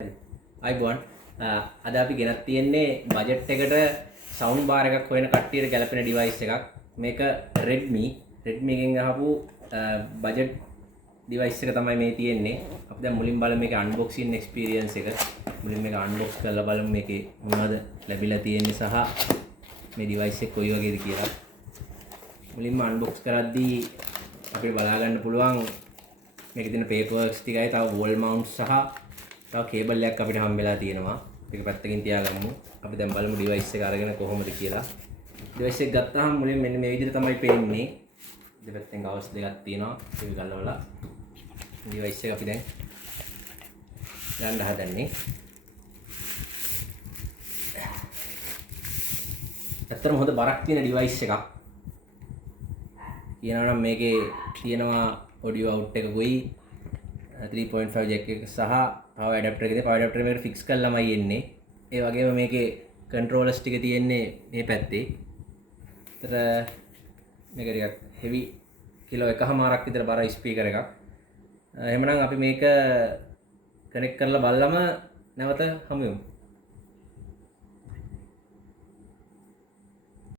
අයිබෝන් අද අපි ගෙනත් තියෙන්නේ බජට් එකට සවුන්ඩ් බාර් එකක් හොයන කට්ටියට ගැලපෙන ඩිවයිස් එකක්. මේක Redmi එකෙන් අහපු බජට් ඩිවයිස් එක තමයි මේ තියෙන්නේ. අපි දැන් මුලින් බලමු මේකේ අන්බොක්සින් එක්ස්පීරියන්ස් එක. මුලින් මේක අන්බොක්ස් කරලා බලමු මේකේ මොනවද ලැබිලා තියෙන්නේ සහ මේ ඩිවයිස් එක කොයි වගේද කියලා. මුලින්ම අන්බොක්ස් කරද්දී අපිට බලා ගන්න පුළුවන් මේකේ තියෙන පේපර් වර්ක්ස් ටිකයි තව වෝල් මවුන්ට් සහ තව කේබල් එකක් අපිට හම්බෙලා තියෙනවා. ඒක පැත්තකින් තියාගමු. අපි දැන් බලමු ඩිවයිස් එක අරගෙන කොහොමද කියලා. ඩිවයිස් එක ගත්තාම මුලින් මෙන්න මේ විදිහට තමයි පේන්නේ. දෙපැත්තෙන් කවර්ස් දෙකක් තියෙනවා. ඒක ගලවලා ඩිවයිස් එක අපි දැන් ගන්න හදන්නේ. ඇත්තටම හොඳ බරක් තියෙන ඩිවයිස් එකක්. කියනවා නම් මේකේ තියෙනවා ඔඩියෝ අවුට් එකකුයි 3.5 ජැක් එක සහ පවර් ඇඩැප්ටර් එකේ පවර් ඇඩැප්ටර් මේකට ෆික්ස් කරලාමයි එන්නේ. ඒ වගේම මේකේ කන්ට්‍රෝලර්ස් ටික තියෙන්නේ මේ පැත්තේ. ඒතර මේක ටිකක් හෙවි කිලෝ 1.5ක් විතර බර ස්පීකර් එකක්. එහෙමනම් අපි මේක කනෙක්ට් කරලා බලලම නැවත හමු වෙමු.